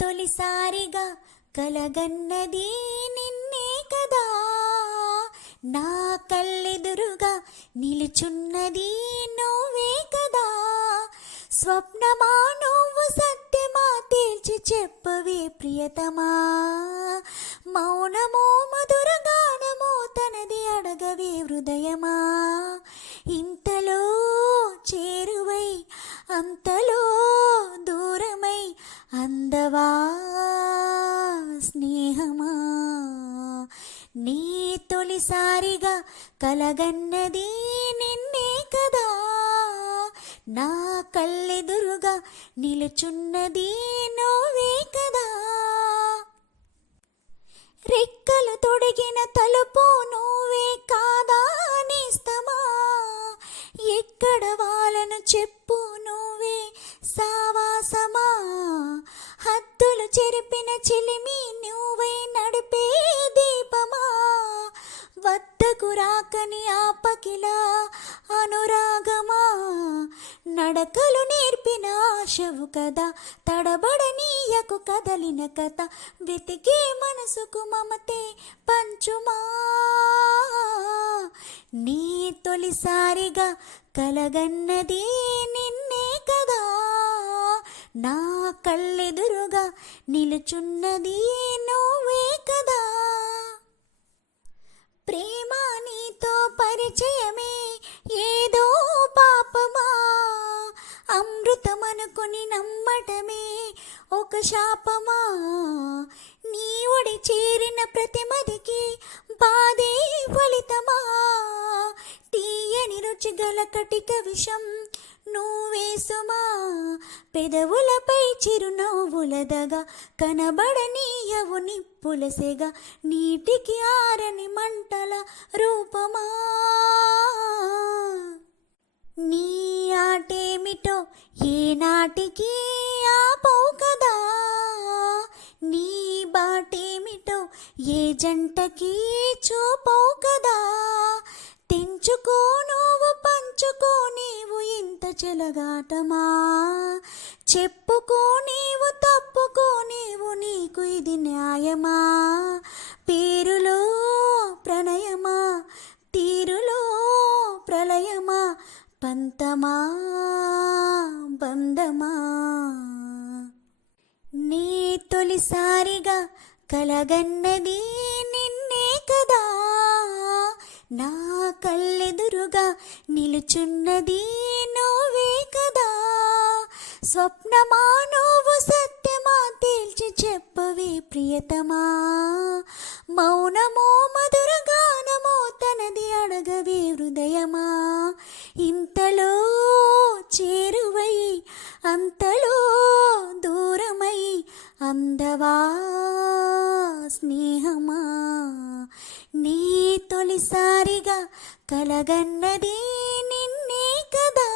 తొలిసారిగా కలగన్నది నిన్నే కదా, నా కళ్ళెదురుగా నిలుచున్నది నువ్వే కదా. స్వప్నమా నువ్వు సత్యమా తేల్చి చెప్పవే ప్రియతమా, మౌనమో మధుర గానమో తనది అడగవే హృదయమా. ఇంతలో చేరువై అంతలో దూరమై అందవా స్నేహమా. నీ తొలిసారిగా కలగన్నది నిన్నే కదా, నా కళ్ళెదురుగా నిలుచున్నది నువ్వే కదా. రెక్కలు తొడిగిన తలుపు నువ్వే కాదా నేస్తమా, ఎక్కడ వాలను చెప్పు నువ్వే సావాసమా. హద్దులు చెరిపిన చిలిమి నువ్వై నడిపే దీపమా, వద్దకు రాకని ఆపకిలా అనురాగమా. నడకలు నేర్పిన ఆశవు కదా, తడబడనీయకు కదలిన కథ, వెతికే మనసుకు మమతే పంచుమా. నీ తొలిసారిగా కలగన్నది నిన్నే కదా, నా కళ్ళెదురుగా నిలుచున్నది నువ్వే కదా. ప్రేమ నీతో పరిచయమే ఏదో పాపమా, అమృతమనుకుని నమ్మటమే ఒక శాపమా. నీ ఒడి చేరిన ప్రతిమదికి బాధే ఫలితమా, తీయని రుచి గల కటిక విషం నువ్వేసుమా. పెదవులపై చిరునవ్వులదగా కనబడనీయవు నిప్పులసెగా, నీటికి ఆరని మంటల రూపమా. నీ ఆటేమిటో ఏనాటికి ఆపవు కదా, నీ బాటేమిటో ఏ జంటకి చూపవు కదా. తెంచుకో నువ్వు పంచుకో నీవు ఇంత చెలగాటమా, చెప్పుకో నీవు తప్పుకో నీవు నీకు ఇది న్యాయమా. పేరులో ప్రణయమా తీరులో ప్రళయమా, పంతమా బంధమా. నీ తొలిసారిగా కలగన్నది నిన్నే కదా, నా కళ్ళెదురుగా నిలుచున్నది నువ్వే కదా. స్వప్నమా నువ్వు సత్యమా తేల్చి చెప్పవే ప్రియతమా, మౌనమో మధుర గానమో తనది అడగవే హృదయమా. ఇంతలో చేరువై అంతలో దూరమై అందవా స్నేహమా. నీ తొలిసారిగా కలగన్నది నిన్నే కదా.